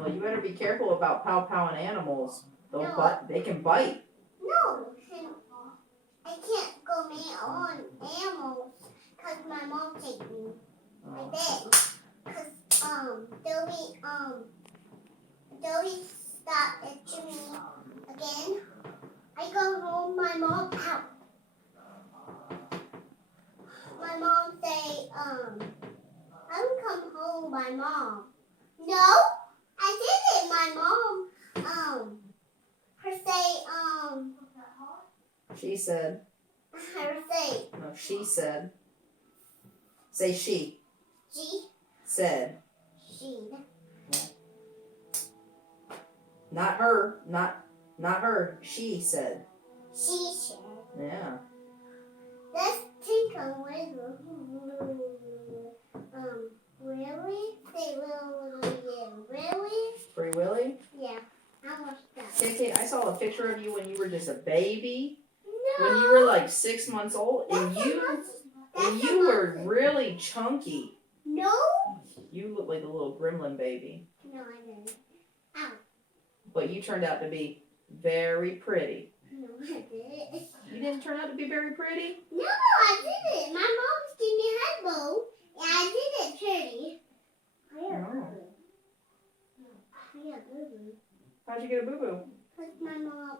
Well, you better be careful about pow-powing animals. They'll No. bite. They can bite. No, I can't go me on animals because my mom take me. I did. Because Dobby stopped itching me again. I go home, my mom out. My mom say, I don't come home, my mom. No, I did it, my mom. Her say, She said. her say, No, she said. Say she. she, Said. she. Not her. Not her. She said. She said. Yeah. Let's think on whether, really? Say little again. Really? Free Willy. Yeah, I watched that. KK, I saw a picture of you when you were just a baby. No. When you were like 6 months old, and That's a you monster. were really chunky. No. You look like a little gremlin baby. No, I didn't. But you turned out to be very pretty. No, I didn't. You didn't turn out to be very pretty? No, I didn't. My mom's gave me a head bow, and I did it pretty. I got Oh. boo-boo. How'd you get a boo-boo? Because my mom,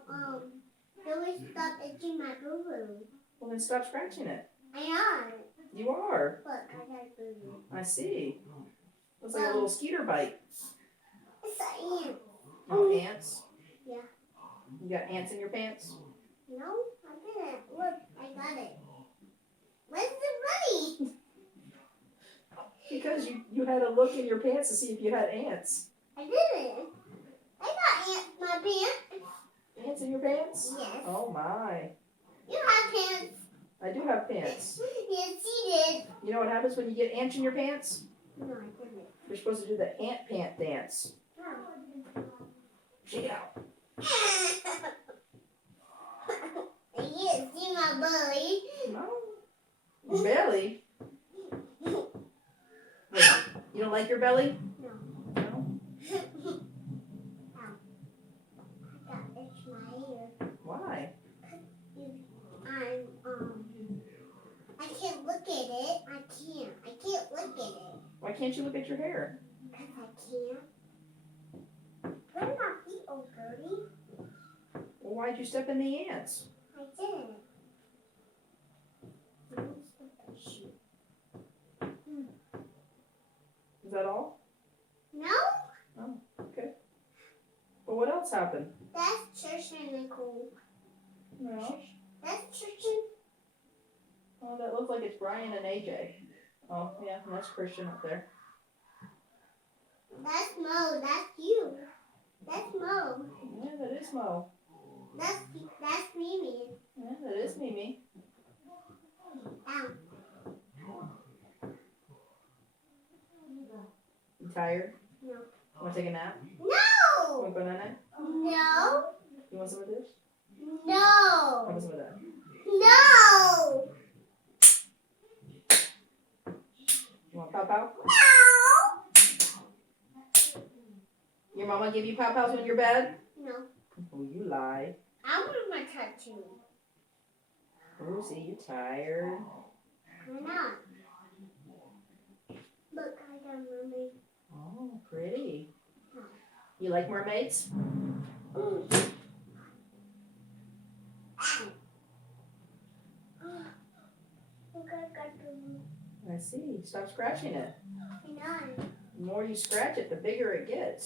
always stopped itching my boo-boo. Well, then stop scratching it. I am. You are. Look, I got boo-boo. I see. Looks like a little skeeter bite. It's an ant. Oh, ants? Yeah. You got ants in your pants? No, I didn't. Look, I got it. Where's the bunny? Because you had to look in your pants to see if you had ants. I didn't. I got ants in my pants. Ants in your pants? Yes. Oh my. You have pants. I do have pants. Yes, you did. You know what happens when you get ants in your pants? No, I didn't. You're supposed to do the ant pant dance. Shake it out. I can't see my belly. No. Your belly? Wait, you don't like your belly? No. No? I got itch my ear. Why? I can't look at it. I can't look at it. Why can't you look at your hair? Because I can't. Put my feet all dirty. Well, why'd you step in the ants? I didn't. Don't step on shoe. Is that all? No? Well, what else happened? That's Trisha and Nicole. No. That's Trisha. Oh, that looks like it's Brian and AJ. Oh, yeah, and that's Christian up there. That's Mo. That's you. That's Mo. Yeah, that is Mo. That's Mimi. Yeah, that is Mimi. Ow. You tired? No. Want to take a nap? No! Want a banana? No! You want some of this? No! How about some of that? No! You want pow pow? No! Your mama give you pow pows when you're bad? No. Oh, you lie. I want my tattoo. Oh, see, you tired. I'm not. Look, I got a mermaid. Oh, pretty. You like mermaids? Ow. Look, I got the... I see. Stop scratching it. I'm not. The more you scratch it, the bigger it gets.